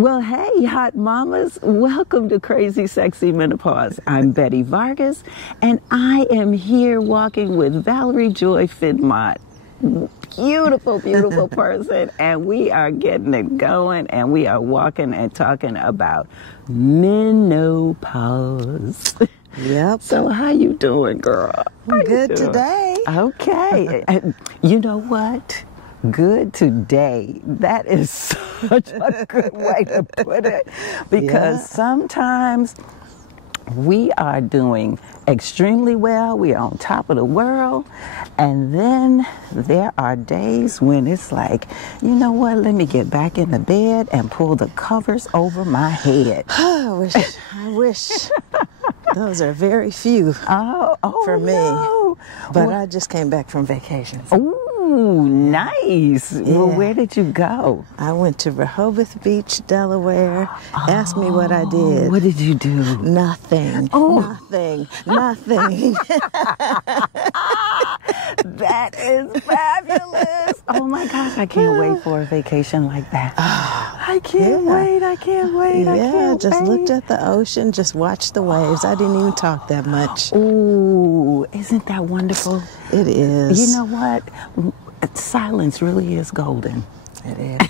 Well, hey, hot mamas. Welcome to Crazy Sexy Menopause. I'm Betty Vargas, and I am here walking with Valerie Joi Fiddmont. Beautiful, beautiful person. And we are getting it going, and we are walking and talking about menopause. Yep. So how you doing, girl? I'm good today. Okay. You know what? Good today. That is such a good way to put it, because sometimes we are doing extremely well. We are on top of the world. And then there are days when it's like, you know what? Let me get back in the bed and pull the covers over my head. I wish. Those are very few for me. No. But I just came back from vacation. Ooh, nice. Yeah. Well, where did you go? I went to Rehoboth Beach, Delaware. Ask me what I did. What did you do? Nothing. Nothing. That is fabulous. Oh my gosh, I can't wait for a vacation like that. I can't wait. Yeah, just looked at the ocean, just watched the waves. I didn't even talk that much. Ooh, isn't that wonderful? It is. You know what? Silence really is golden. It is.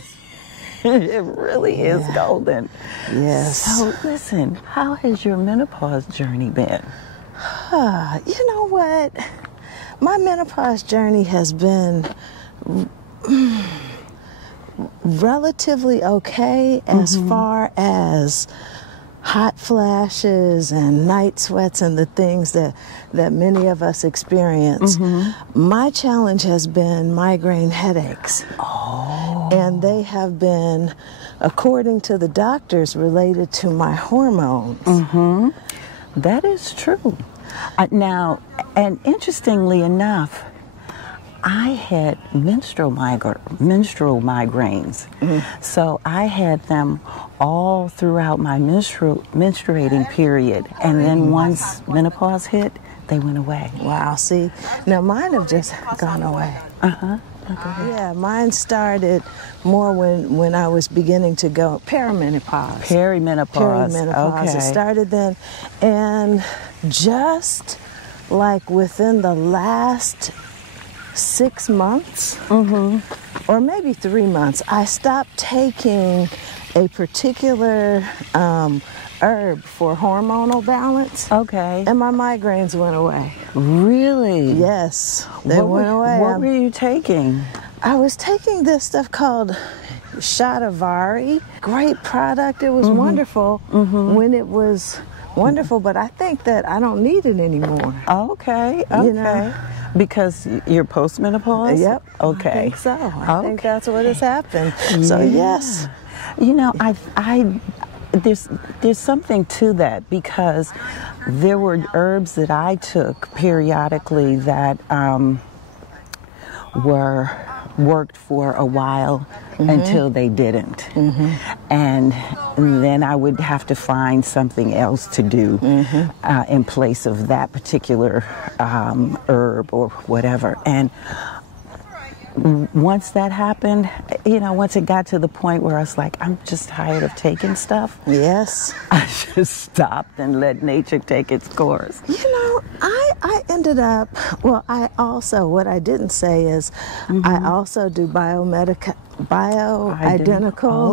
It really is golden. Yes. So listen, how has your menopause journey been? You know what? My menopause journey has been relatively okay as far as hot flashes and night sweats and the things that many of us experience. My challenge has been migraine headaches. And they have been, according to the doctors, related to my hormones. That is true. Now, and interestingly enough, I had menstrual migraines. So I had them all throughout my menstruating period. And then once menopause hit, they went away. Wow, see, now mine have just gone away. Yeah, mine started more when I was beginning to go perimenopause. Perimenopause. Okay. It started then, and just like within the last 6 months, or maybe 3 months, I stopped taking a particular herb for hormonal balance. Okay. And my migraines went away. Really? Yes, they went away. What were you taking? I was taking this stuff called Shatavari. Great product. It was wonderful when it was wonderful, but I think that I don't need it anymore. Okay. You know? Because you're postmenopause? Yep. Okay. I think so. I think that's what has happened. So yes. You know, there's something to that, because there were herbs that I took periodically that worked for a while until they didn't. And then I would have to find something else to do in place of that particular herb or whatever. And once that happened, you know, once it got to the point where I was like, I'm just tired of taking stuff. Yes. I just stopped and let nature take its course. You know, I ended up, well, what I didn't say is I also do bioidentical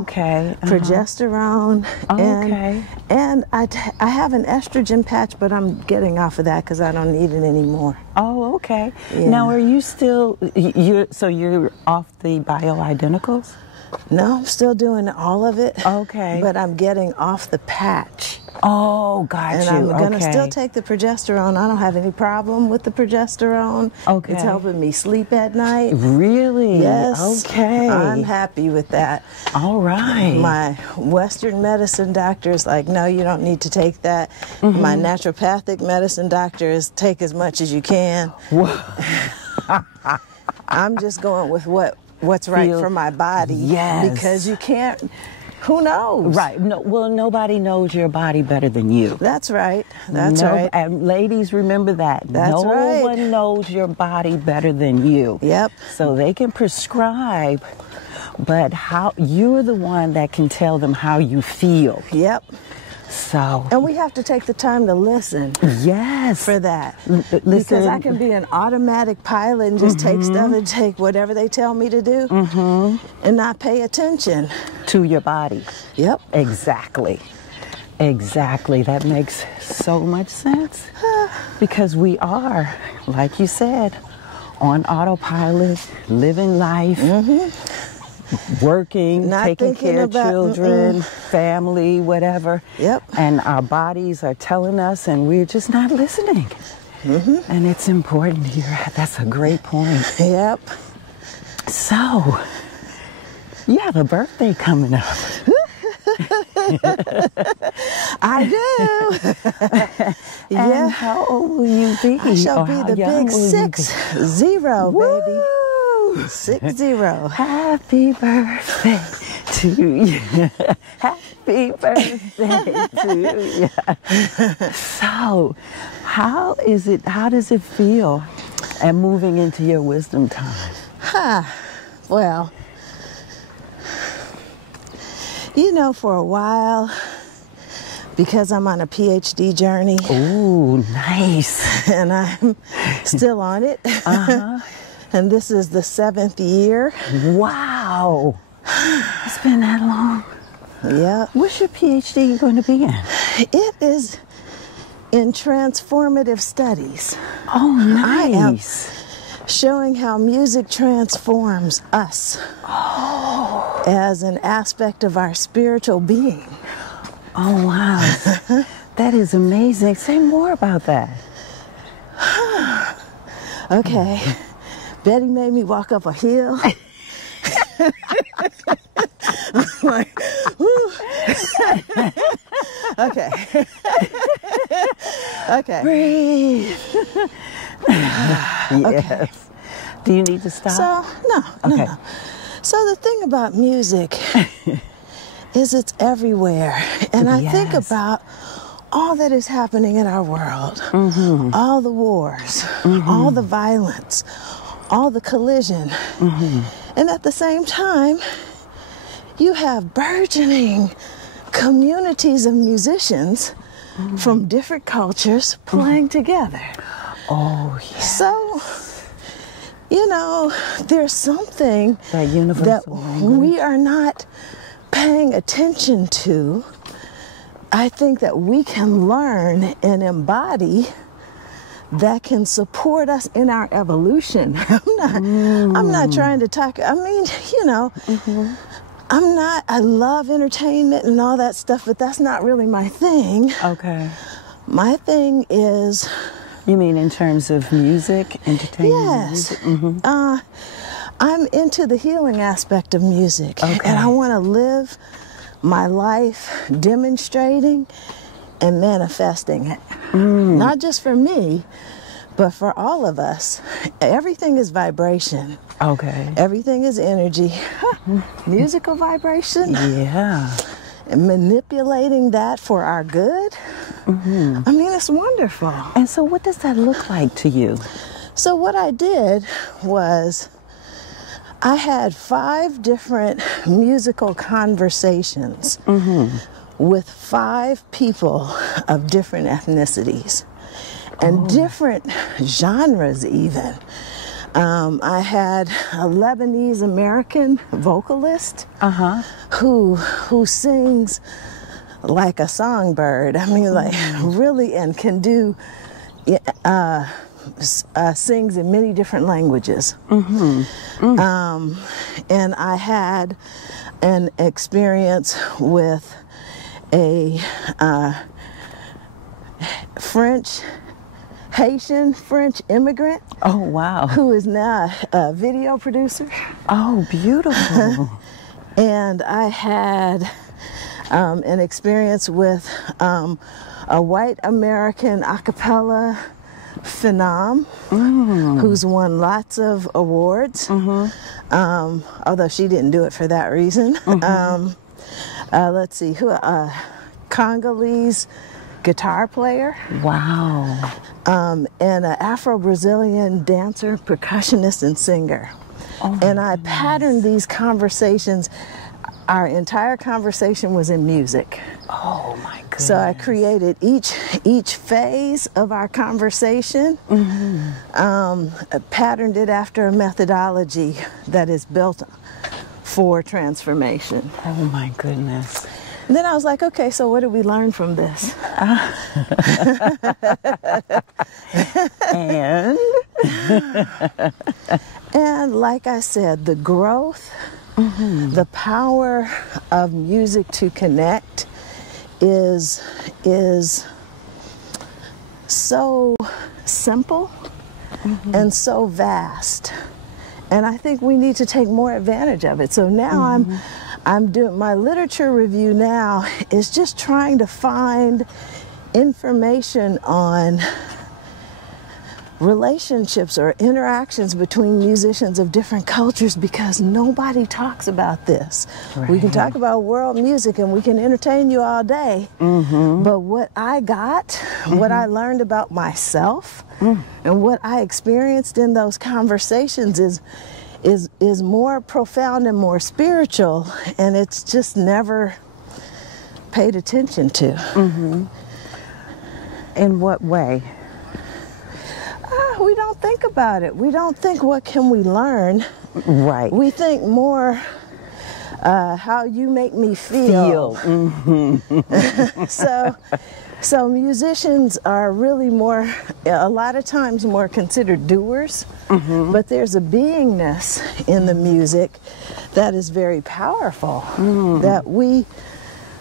progesterone. And I have an estrogen patch, but I'm getting off of that because I don't need it anymore. Oh, okay. Yeah. Now, are you still, you're off the bioidenticals? No, I'm still doing all of it. Okay. But I'm getting off the patch. Oh, got and you. I'm going to still take the progesterone. I don't have any problem with the progesterone. Okay. It's helping me sleep at night. Really? Yes. Okay. I'm happy with that. All right. My Western medicine doctor is like, no, you don't need to take that. My naturopathic medicine doctor is take as much as you can. I'm just going with what's right for my body. Yes. Because you can't, who knows? Right. No, well, nobody knows your body better than you. That's right. That's right. And ladies, remember that. That's right. No one knows your body better than you. Yep. So they can prescribe but how you're the one that can tell them how you feel. Yep. So, and we have to take the time to listen. Yes. For that. Listen. Because I can be an automatic pilot and just take stuff and take whatever they tell me to do and not pay attention. To your body. Yep. Exactly. Exactly. That makes so much sense. Because we are, like you said, on autopilot, living life, working, not taking care of children, family, whatever. Yep. And our bodies are telling us, and we're just not listening. And it's important here. That's a great point. Yep. So, you have a birthday coming up. I do. And how old will you be? I shall be the big 60, baby. 60. Happy birthday to you. Happy birthday to you. So, how does it feel and moving into your wisdom time? Well, you know, for a while, because I'm on a PhD journey. Ooh, nice. And I'm still on it. And this is the 7th year. Wow. It's been that long. Yeah. What's your PhD going to be in? It is in transformative studies. Oh, nice. I am showing how music transforms us as an aspect of our spiritual being. Oh, wow. That is amazing. Say more about that. Okay. Betty made me walk up a hill. I'm like, okay. Okay. Breathe. Yes. Okay. Do you need to stop? So, no. So the thing about music is it's everywhere. And I think about all that is happening in our world, all the wars, all the violence, all the collision. And at the same time, you have burgeoning communities of musicians from different cultures playing together. Oh, yes. So, you know, there's something that universal we are not paying attention to. I think that we can learn and embody that can support us in our evolution. I'm not trying to talk, I mean, you know, I love entertainment and all that stuff, but that's not really my thing. Okay. My thing is... You mean in terms of music, entertainment? Yes. Music? I'm into the healing aspect of music. Okay. And I want to live my life demonstrating and manifesting it. Not just for me, but for all of us. Everything is vibration. Okay. Everything is energy. Musical vibration. Yeah. And manipulating that for our good. I mean, it's wonderful. And so what does that look like to you? So what I did was I had 5 different musical conversations with 5 people of different ethnicities and different genres even. I had a Lebanese American vocalist who sings like a songbird. I mean, like really, and can do sings in many different languages. And I had an experience with a Haitian-French immigrant. Oh, wow. Who is now a video producer. Oh, beautiful. And I had an experience with a white American a cappella phenom who's won lots of awards, although she didn't do it for that reason. Let's see, Congolese guitar player. Wow. And an Afro-Brazilian dancer, percussionist, and singer. and I patterned these conversations. Our entire conversation was in music. Oh my goodness. So I created each phase of our conversation, patterned it after a methodology that is built for transformation. Oh my goodness. And then I was like, okay, so what did we learn from this? And like I said, the growth, the power of music to connect is so simple and so vast. And I think we need to take more advantage of it. So now I'm doing my literature review now is just trying to find information on relationships or interactions between musicians of different cultures, because nobody talks about this. Right. We can talk about world music and we can entertain you all day, but what I got, what I learned about myself and what I experienced in those conversations is more profound and more spiritual, and it's just never paid attention to. In what way? We don't think about it. We don't think, what can we learn? Right. We think more how you make me feel. So musicians are really more, a lot of times more considered doers, but there's a beingness in the music that is very powerful that we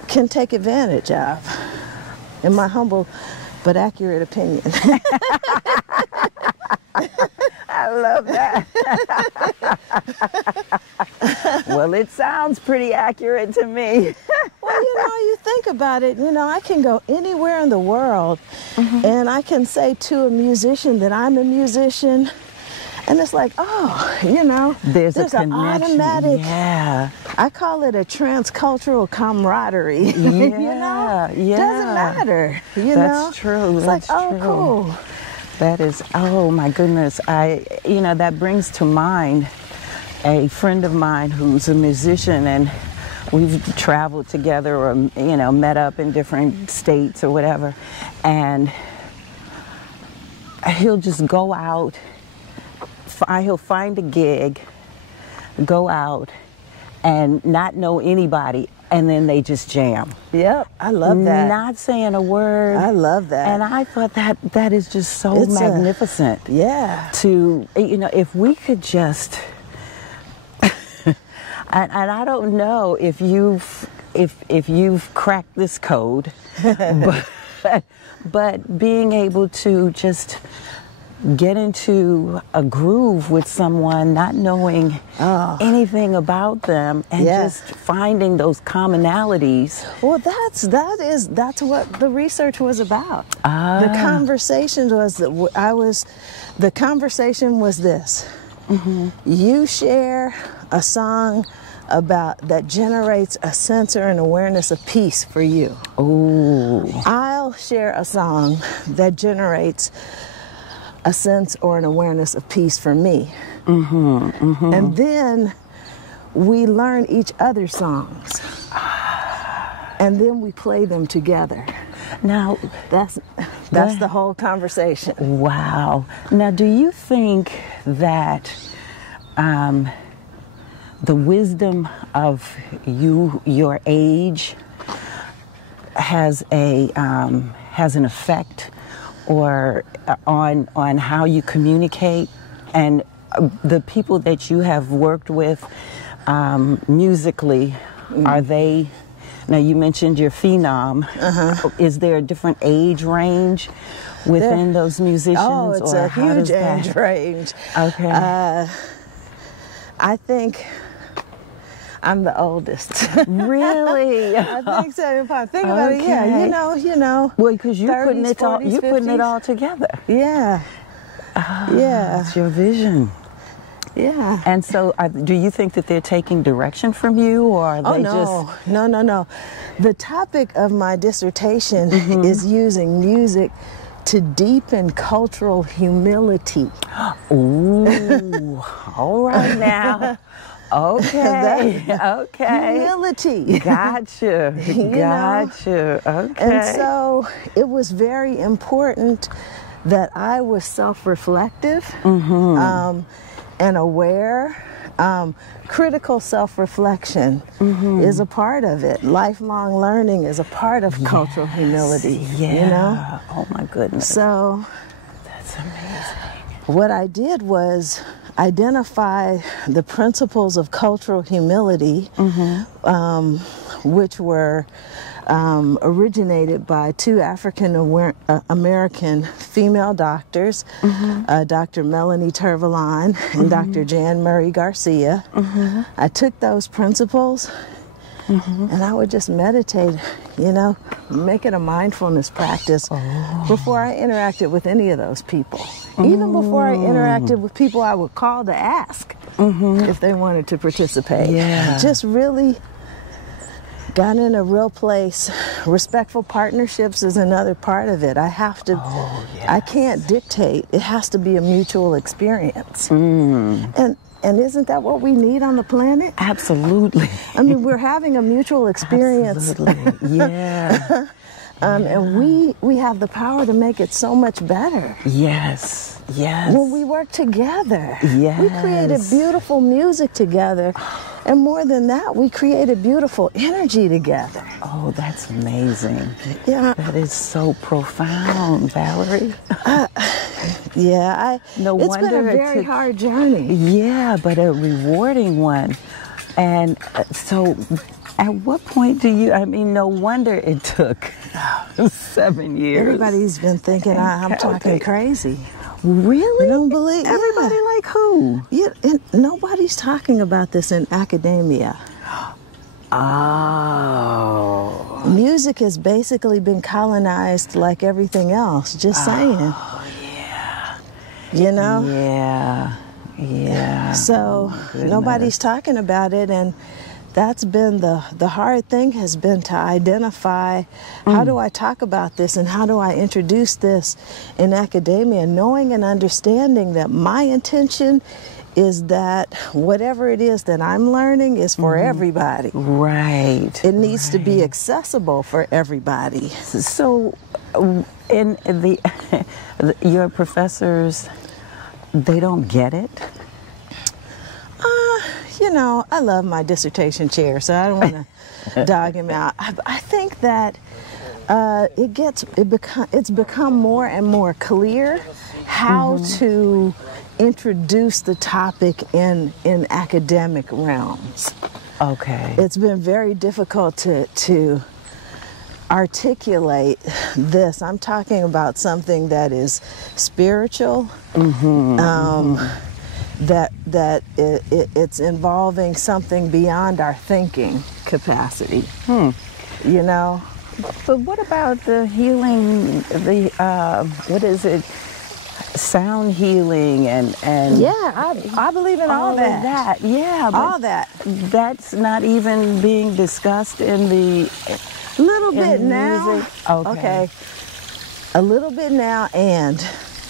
can take advantage of, in my humble but accurate opinion. I love that. Well, it sounds pretty accurate to me. Well, you think about it, I can go anywhere in the world and I can say to a musician that I'm a musician, and it's like, there's an automatic, I call it a transcultural camaraderie. Doesn't matter, That's true. It's That's like, true. Cool. That is, oh my goodness. That brings to mind a friend of mine who's a musician, and we've traveled together or, met up in different states or whatever. And he'll just go out, he'll find a gig, go out and not know anybody, and then they just jam. Yep, I love that. Not saying a word. I love that. And I thought that is just so magnificent. To, if we could just, and I don't know if you've cracked this code, but being able to just get into a groove with someone, not knowing anything about them, and just finding those commonalities. Well, that's what the research was about. The conversation was this. You share a song that generates a sense or an awareness of peace for you. I'll share a song that generates a sense or an awareness of peace for me. And then we learn each other's songs. And then we play them together. Now, that's the whole conversation. Wow. Now, do you think that the wisdom of your age has an effect or on how you communicate, and the people that you have worked with musically, are they? Now, you mentioned your phenom. Is there a different age range within those musicians? Oh, it's a huge age range. Okay. I think I'm the oldest. Really? I think so. If I think about it, Well, because you're 30s, putting it 40s, 50s. You're putting it all together. Yeah. It's your vision. Yeah. And so, do you think that they're taking direction from you, or are they just? No. The topic of my dissertation is using music to deepen cultural humility. Ooh, all right now. Okay, okay. Humility. Gotcha, gotcha. Okay. And so it was very important that I was self-reflective and aware. Critical self-reflection is a part of it. Lifelong learning is a part of cultural humility. Yeah. You know? Oh my goodness. So That's amazing. what I did was identify the principles of cultural humility, which were originated by two African-American female doctors, Dr. Melanie Tervalon and Dr. Jan Murray Garcia. I took those principles and I would just meditate, you know, make it a mindfulness practice before I interacted with any of those people. Even before I interacted with people I would call to ask if they wanted to participate. Yeah. Just really got in a real place. Respectful partnerships is another part of it. I have to, I can't dictate. It has to be a mutual experience. And isn't that what we need on the planet? Absolutely. I mean, we're having a mutual experience. Absolutely. Yeah. And we have the power to make it so much better. Yes. Yes. When we work together. Yes. We created beautiful music together. And more than that, we created beautiful energy together. Oh, that's amazing. Yeah. That is so profound, Valerie. Yeah, No it's wonder been a it very took- hard journey. Yeah, but a rewarding one. And so at what point do you, I mean, no wonder it took 7 years. Everybody's been thinking I'm talking crazy. Really? You don't believe Everybody like who? Yeah, and nobody's talking about this in academia. Oh. Music has basically been colonized like everything else, just saying. Oh, yeah. You know? Yeah. Yeah. So Goodness. nobody's talking about it, and that's been the hard thing, has been to identify how do I talk about this and how do I introduce this in academia, knowing and understanding that my intention is that whatever it is that I'm learning is for everybody. Right. It needs to be accessible for everybody. So, in the your professors, they don't get it? You know, I love my dissertation chair, so I don't want to dog him out. I think that it's become more and more clear how to introduce the topic in academic realms. Okay. It's been very difficult to articulate this. I'm talking about something that is spiritual, that it's involving something beyond our thinking capacity. You know? But what about the healing, the, what is it, sound healing and Yeah, I believe in all of that. Yeah, but All that. that's not even being discussed in the Little in bit now. music? Okay. A little bit now, and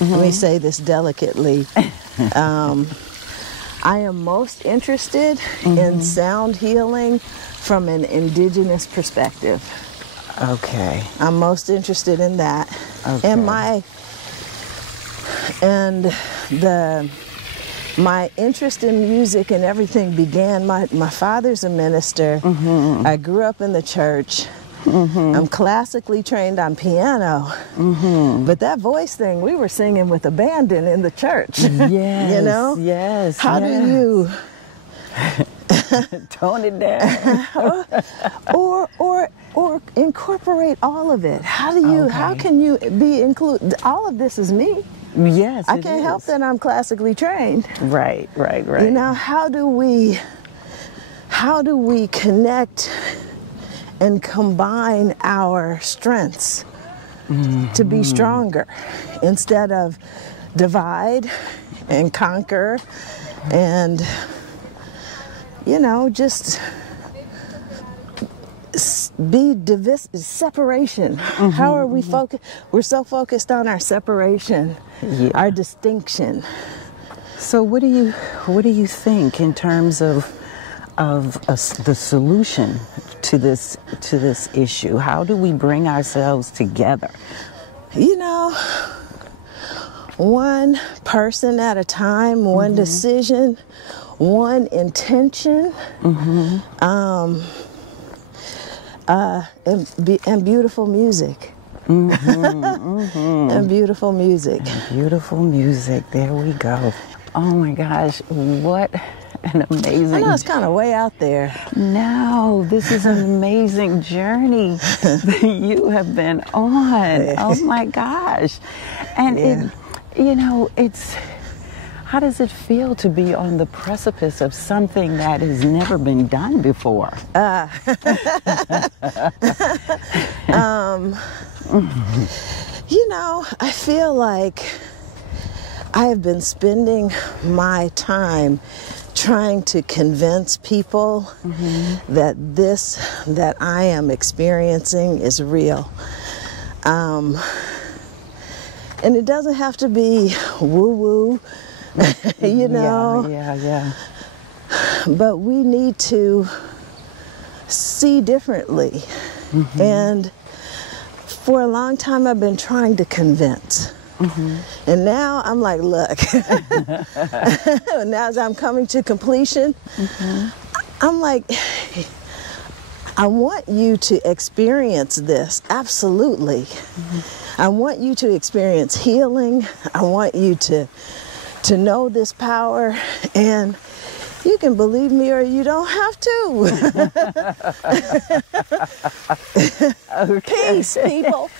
let me say this delicately. I am most interested in sound healing from an indigenous perspective. Okay. I'm most interested in that. Okay. And my interest in music and everything began, my father's a minister. I grew up in the church. I'm classically trained on piano. But that voice thing, we were singing with abandon in the church. Yes. You know? Yes. How do you tone it down? or incorporate all of it? How do you how Okay. can you be include all of this is me? Yes. I it can't help is. that I'm classically trained. Right. You know, how do we connect and combine our strengths to be stronger instead of divide and conquer and, you know, just separation. How are we focused? We're so focused on our separation, our distinction. So what do you think in terms of the solution to this issue? How do we bring ourselves together? You know, one person at a time, one decision, one intention, and beautiful music. And beautiful music. Beautiful music. There we go. Oh my gosh, what an amazing... I know it's kind of way out there. No, this is an amazing journey that you have been on. Oh my gosh. And it's... How does it feel to be on the precipice of something that has never been done before? You know, I feel like I have been spending my time trying to convince people that this that I am experiencing is real. And it doesn't have to be woo-woo, you know. Yeah. But we need to see differently. And for a long time, I've been trying to convince. And now I'm like, look, now as I'm coming to completion, I'm like, I want you to experience this, absolutely. I want you to experience healing. I want you to know this power, and you can believe me or you don't have to. Okay. Peace, people.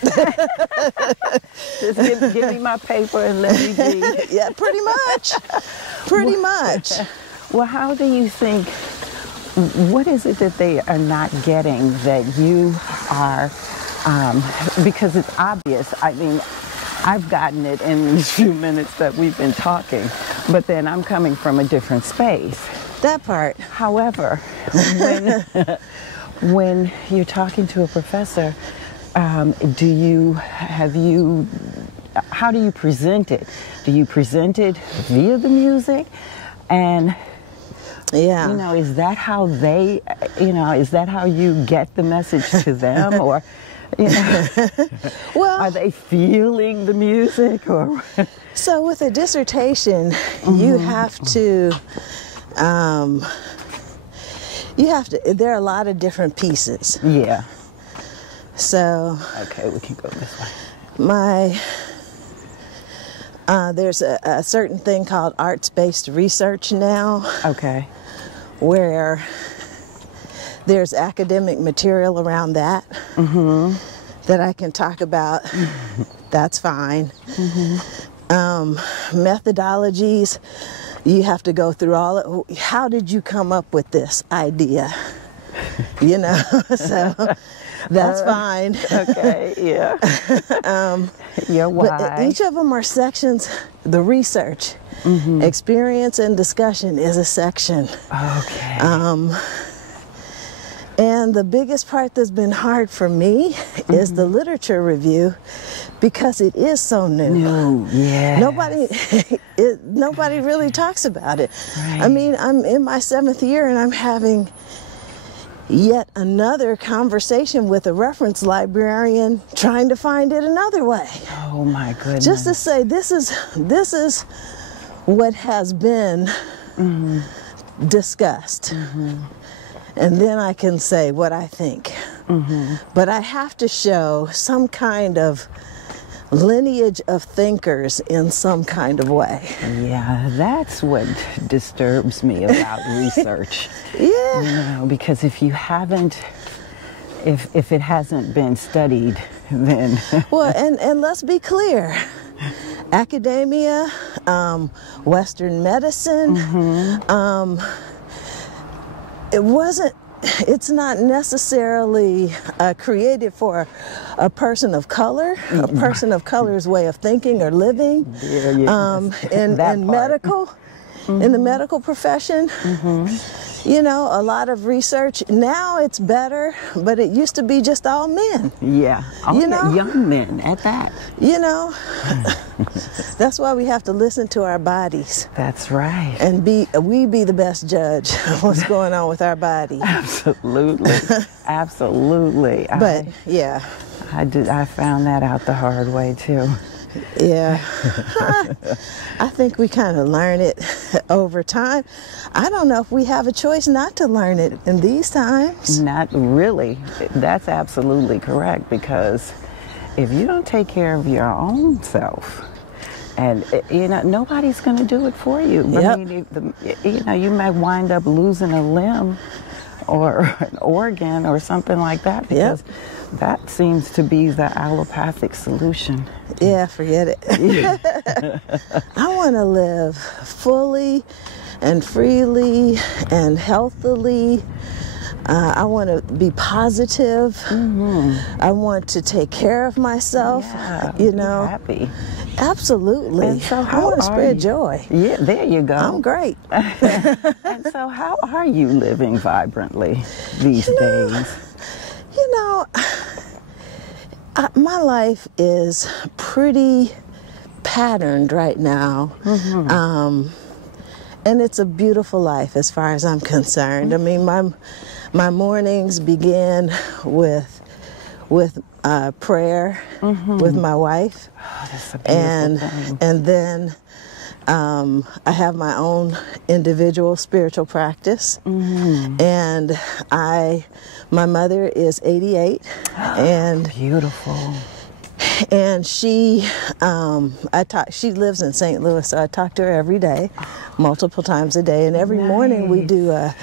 Just give me my paper and let me be. Yeah, pretty much. Pretty much. Well, how do you think, what is it that they are not getting that you are, because it's obvious. I mean, I've gotten it in these few minutes that we've been talking, but then I'm coming from a different space. That part. However, when you're talking to a professor, how do you present it? Do you present it via the music? And yeah, is that how they, is that how you get the message to them, or? Well, are they feeling the music, or? So with a dissertation, you have to, there are a lot of different pieces. Yeah. So. Okay, we can go this way. There's a certain thing called arts-based research now. Okay. Where there's academic material around that that I can talk about. That's fine. Methodologies, you have to go through all of, how did you come up with this idea? So that's fine. Okay, yeah. Why? But each of them are sections. The research, experience, and discussion is a section. Okay. And the biggest part that's been hard for me is the literature review, because it is so new. Yeah. Nobody really talks about it. Right. I mean, I'm in my 7th year and I'm having yet another conversation with a reference librarian trying to find it another way. Oh my goodness. Just to say, this is what has been discussed. And then I can say what I think. But I have to show some kind of lineage of thinkers in some kind of way. Yeah, that's what disturbs me about research. Yeah. Because if you haven't, if it hasn't been studied, then... Well, and let's be clear. Academia, Western medicine, it's not necessarily created for a person of color, a person of color's way of thinking or living. In medical, in the medical profession, You know, a lot of research. Now it's better, but it used to be just all men. Yeah. You know? Young men at that. You know, that's why we have to listen to our bodies. That's right. And we be the best judge of what's going on with our body. Absolutely. Absolutely. But yeah. I found that out the hard way too. Yeah. I think we kind of learn it over time. I don't know if we have a choice not to learn it in these times. Not really. That's absolutely correct, because if you don't take care of your own self, and you know, nobody's going to do it for you. Yep. I mean, you know, you might wind up losing a limb or an organ or something like that, because that seems to be the allopathic solution. Yeah, forget it. I want to live fully and freely and healthily. I want to be positive. Mm-hmm. I want to take care of myself. Yeah, you know, be happy. Absolutely. And so I want to spread joy. Yeah, there you go. I'm great. And so how are you living vibrantly these days? You know, my life is pretty patterned right now. Mm-hmm. And it's a beautiful life as far as I'm concerned. Mm-hmm. I mean, my mornings begin with prayer with my wife. Oh, that's a beautiful thing. And then I have my own individual spiritual practice. Mm-hmm. And my mother is 88. And beautiful. And she lives in St. Louis, so I talk to her every day, multiple times a day. And every morning we do a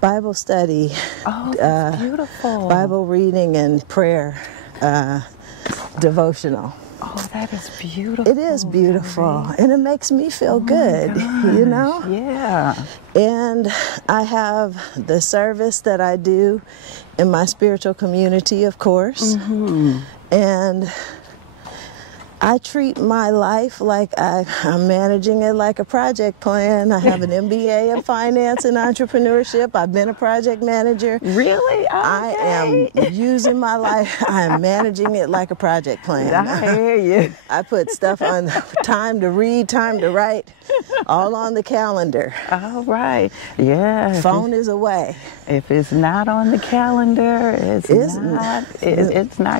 Bible study. Oh, that's beautiful. Bible reading and prayer devotional. Oh, that is beautiful. It is beautiful, and it makes me feel good, you know? Yeah. And I have the service that I do in my spiritual community, of course. Mm-hmm. And I treat my life like I'm managing it like a project plan. I have an MBA in finance and entrepreneurship. I've been a project manager. Really? Okay. I am using my life. I am managing it like a project plan. I hear you. I put stuff on, time to read, time to write, all on the calendar. All right. Yeah. Phone is away. If it's not on the calendar, it's not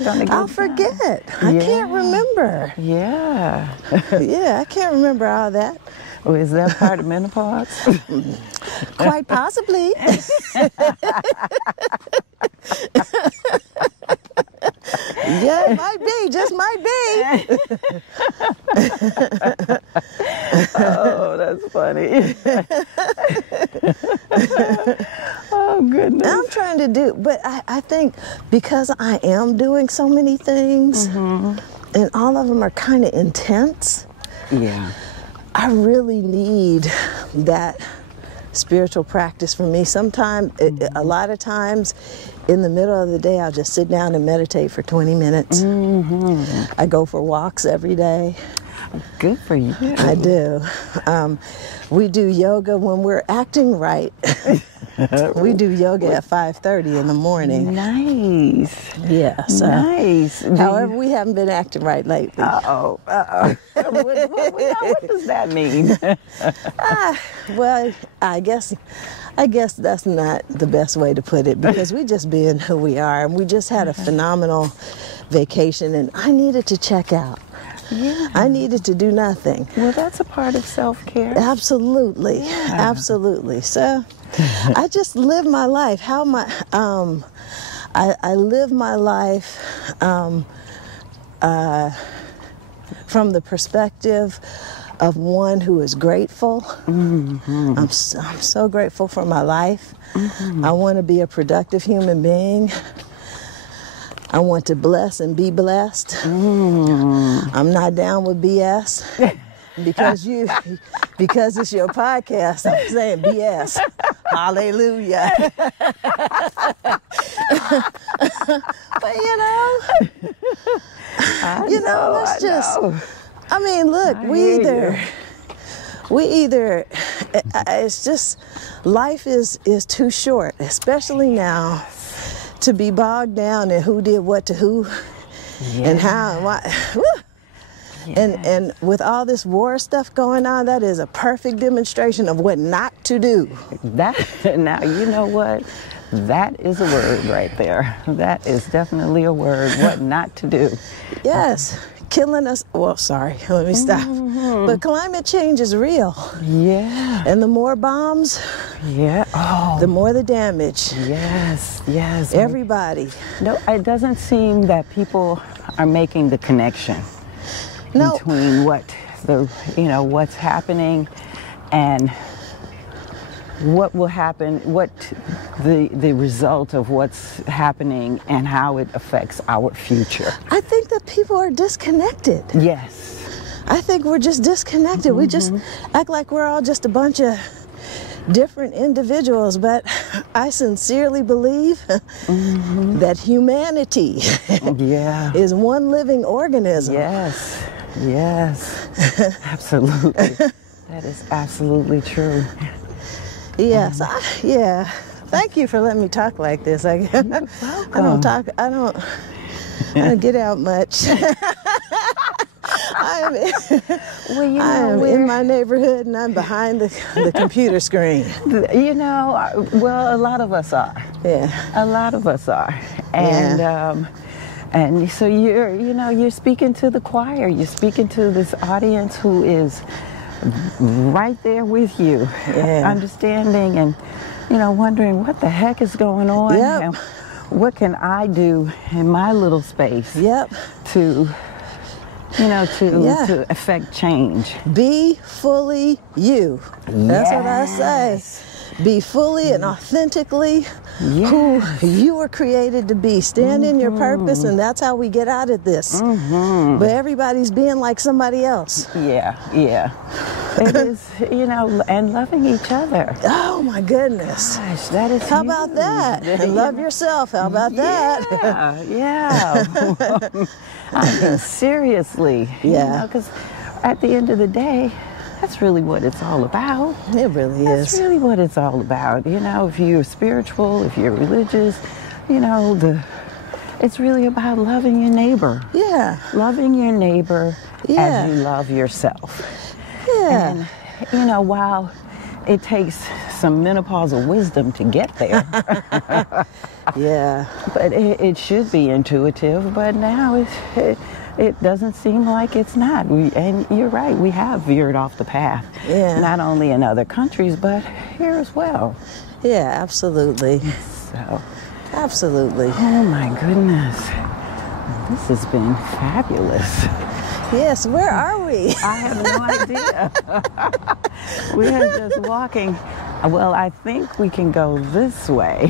going to get I'll forget. I can't remember. Yeah. Yeah, I can't remember all that. Oh, is that part of menopause? Quite possibly. Yeah, it might be, just might be. Oh, that's funny. Oh, goodness. I'm trying to do, but I think because I am doing so many things, and all of them are kind of intense, I really need that spiritual practice for me. Sometimes, a lot of times, in the middle of the day, I'll just sit down and meditate for 20 minutes. Mm-hmm. I go for walks every day. Good for you. I do. We do yoga when we're acting right. We do yoga at 5:30 in the morning. Nice. Yes. Nice. However, we haven't been acting right lately. Uh-oh. What does that mean? Well, I guess that's not the best way to put it, because we just being who we are, and we just had a phenomenal vacation, and I needed to check out. Yeah. I needed to do nothing. Well, that's a part of self-care. Absolutely. Yeah. Absolutely. So I just live my life. I live my life from the perspective of one who is grateful. Mm-hmm. I'm so grateful for my life. Mm-hmm. I want to be a productive human being. I want to bless and be blessed. Mm. I'm not down with BS. Because it's your podcast, I'm saying BS. Hallelujah. But I mean, look, we either It's just, life is too short, especially now, to be bogged down in who did what to who, and how and why. Woo! And with all this war stuff going on, that is a perfect demonstration of what not to do. Now, you know what? That is a word right there. That is definitely a word, what not to do. Yes. Killing us. Well, sorry, let me stop. But climate change is real. Yeah. And the more bombs, the more the damage. Yes. Everybody. No, it doesn't seem that people are making the connection between what's happening and what will happen, what the result of what's happening and how it affects our future. I think that people are disconnected. Yes. I think we're just disconnected. We just act like we're all just a bunch of different individuals, but I sincerely believe that humanity is one living organism. Yes. Absolutely. That is absolutely true. Yes, Thank you for letting me talk like this. I don't get out much. I am in my neighborhood and I'm behind the computer screen. Well, a lot of us are. Yeah. A lot of us are. And and so you're speaking to the choir. You're speaking to this audience who is right there with you, understanding and wondering what the heck is going on and what can I do in my little space to affect change. Be fully you. That's what I say. Be fully and authentically who you were created to be. Stand in your purpose, and that's how we get out of this. But everybody's being like somebody else. Yeah. It is, and loving each other. Oh my goodness. Gosh, that is How huge. about that? And love yourself. How about that? Yeah. I mean, seriously. Because at the end of the day, that's really what it's all about. It really is. That's really what it's all about. If you're spiritual, if you're religious, it's really about loving your neighbor. Yeah. Loving your neighbor as you love yourself. Yeah. And, while it takes some menopausal wisdom to get there. But it should be intuitive, but now it doesn't seem like it's not. And you're right, we have veered off the path. Not only in other countries, but here as well. Yeah, absolutely. So. Absolutely. Oh my goodness. This has been fabulous. Yes, where are we? I have no idea. We are just walking. Well, I think we can go this way.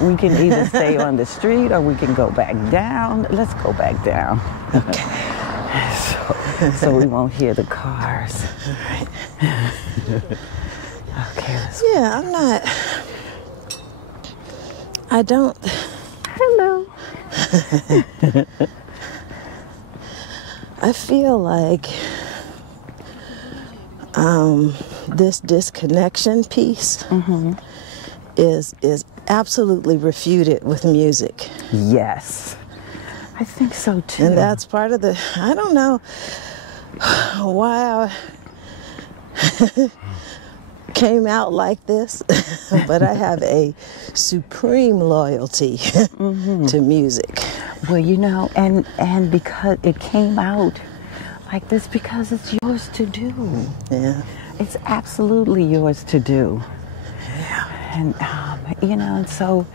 We can either stay on the street or we can go back down. Let's go back down. Okay. So we won't hear the cars. All right. Okay. Hello. I feel like this disconnection piece is absolutely refuted with music. Yes, I think so too. And that's part of I don't know why I came out like this, but I have a supreme loyalty to music. Well, and because it came out like this because it's yours to do. Yeah. It's absolutely yours to do. Yeah. And, and so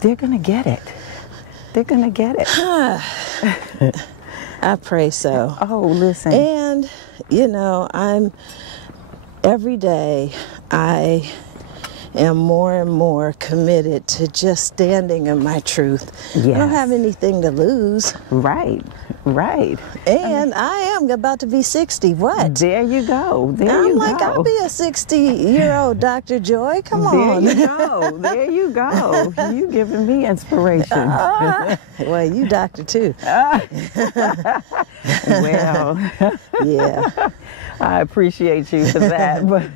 they're going to get it. They're going to get it. I pray so. Oh, listen. And, every day I am more and more committed to just standing in my truth. Yes. I don't have anything to lose. Right. And I am about to be 60. What? There you go. I'll be a 60-year-old Dr. Joy. Come on. There you go. You giving me inspiration. Well, you doctor too. Well, Yeah. I appreciate you for that. But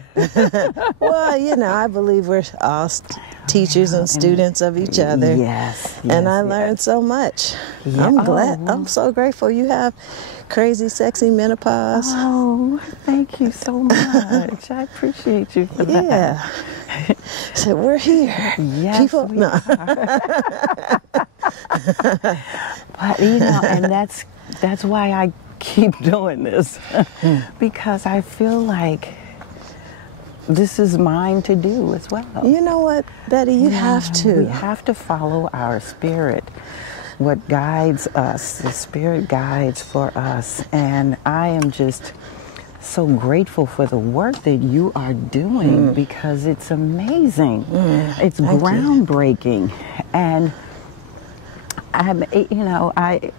Well, you know, I believe we're all teachers and students of each other. yes, And I yes. learned so much. Yeah. I'm glad. Oh. I'm so grateful you have crazy, sexy menopause. Oh, thank you so much. I appreciate you for that. Yeah. So we're here. Yes, People, we no. are. But you know, and that's why I keep doing this, because I feel like this is mine to do as well. You know what, Betty? You have to. We have to follow our spirit. What guides us, the spirit guides for us. And I am just so grateful for the work that you are doing, because it's amazing. It's groundbreaking. And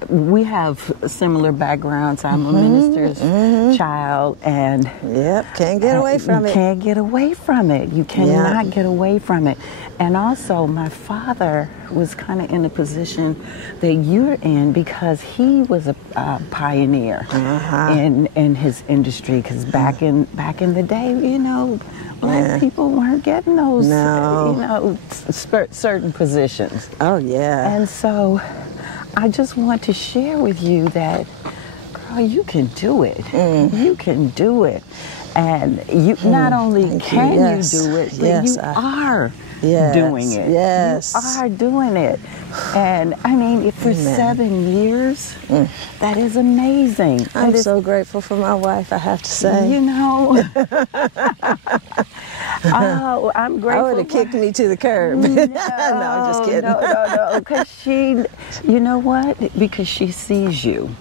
we have similar backgrounds. I'm a minister's child, and Yep, can't get away from you it. can't get away from it. You cannot get away from it. And also, my father was kind of in the position that you're in, because he was a pioneer in his industry. Because back in the day, you know, black people weren't getting those, certain positions. Oh, yeah. And so I just want to share with you that, girl, you can do it. You can do it. And you not only can you do it, but you are doing it. Yes. You are doing it. And I mean, for 7 years, that is amazing. I'm so grateful for my wife, I have to say. You know. Oh, I'm grateful. I would have kicked me to the curb. No, I'm just kidding. No. Because you know what? Because she sees you.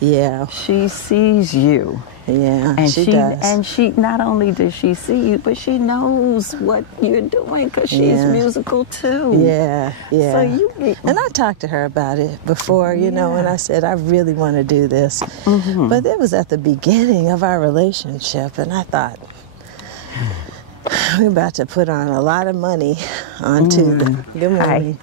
Yeah. She sees you. Yeah, And she does. And she, not only does she see you, but she knows what you're doing, because she's musical too. Yeah. So you, and I talked to her about it before, you know, when I said, I really want to do this. But it was at the beginning of our relationship, and I thought, we're about to put on a lot of money onto the good morning.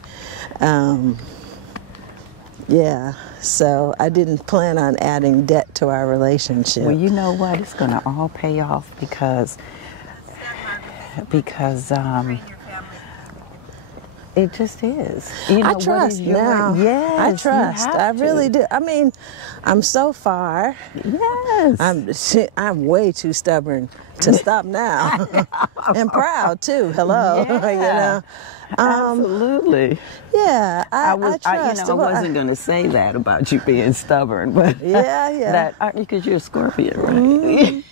Yeah, so I didn't plan on adding debt to our relationship. well, you know what? It's going to all pay off, because it just is. You know, I trust now. Yes, I trust. I really do. I mean, I'm so far. Yes. I'm way too stubborn to stop now. And proud too. Hello. You know. Absolutely. Yeah, I trust. I wasn't going to say that about you being stubborn, but because you're a Scorpio, right?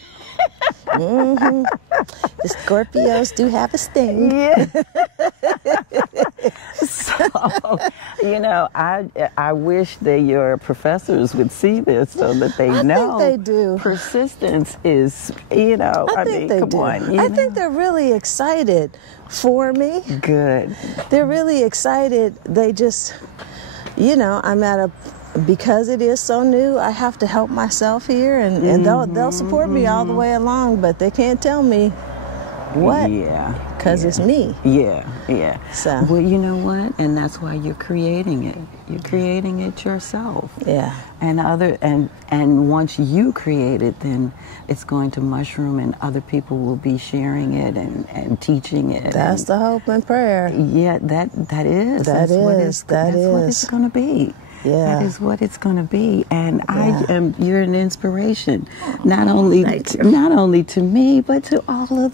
The Scorpios do have a sting. Yeah. So, you know, I wish that your professors would see this so that they know. I think they do. Persistence is, you know, I think they do. I think they're really excited for me. Good. They're really excited. They just, you know, because it is so new, I have to help myself here, and they'll support me all the way along, but they can't tell me what. Yeah. Because it's me. Yeah. So. Well, you know what? And that's why you're creating it. You're creating it yourself. Yeah. And once you create it, then it's going to mushroom, and other people will be sharing it and teaching it. That's the hope and prayer. Yeah, that's what it's going to be. Yeah. That is what it's going to be. And you're an inspiration, not only to me, but to all of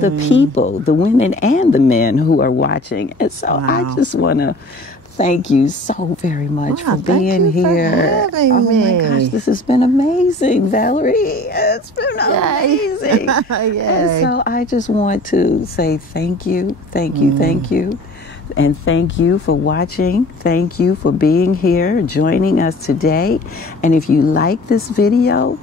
the people, the women and the men who are watching. And so I just want to thank you so very much for being here. For having me. My gosh, this has been amazing, Valerie. It's been amazing. And so I just want to say thank you. And thank you for watching. Thank you for being here, joining us today. And if you like this video,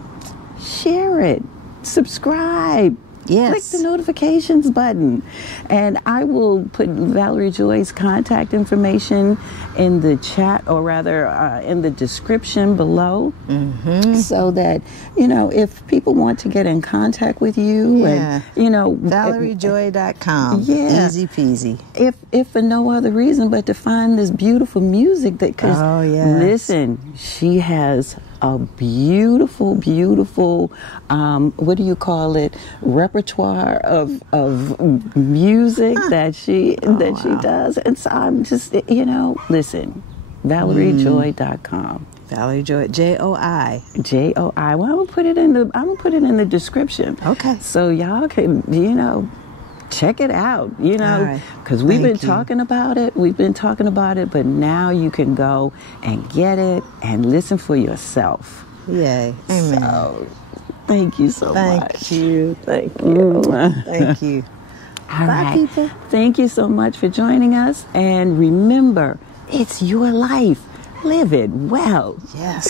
share it, subscribe. Yes. Click the notifications button. And I will put Valerie Joi's contact information in the chat, or rather in the description below, so that, you know, if people want to get in contact with you, and, you know, ValerieJoi.com. Yeah. Easy peasy. If for no other reason but to find this beautiful music that, because listen, she has a beautiful, beautiful, what do you call it, repertoire of music that she does. And so I'm just, listen, ValerieJoi.com. Valerie Joi, Joi. Joi. Well, I'm gonna put it in the description. Okay. So y'all can, check it out, because we've been talking about it. We've been talking about it, but now you can go and get it and listen for yourself. Yay. Amen. So, thank you so much. Thank you. Thank you. Thank you. All Bye, right. people. Thank you so much for joining us. And remember, it's your life. Live it well. Yes.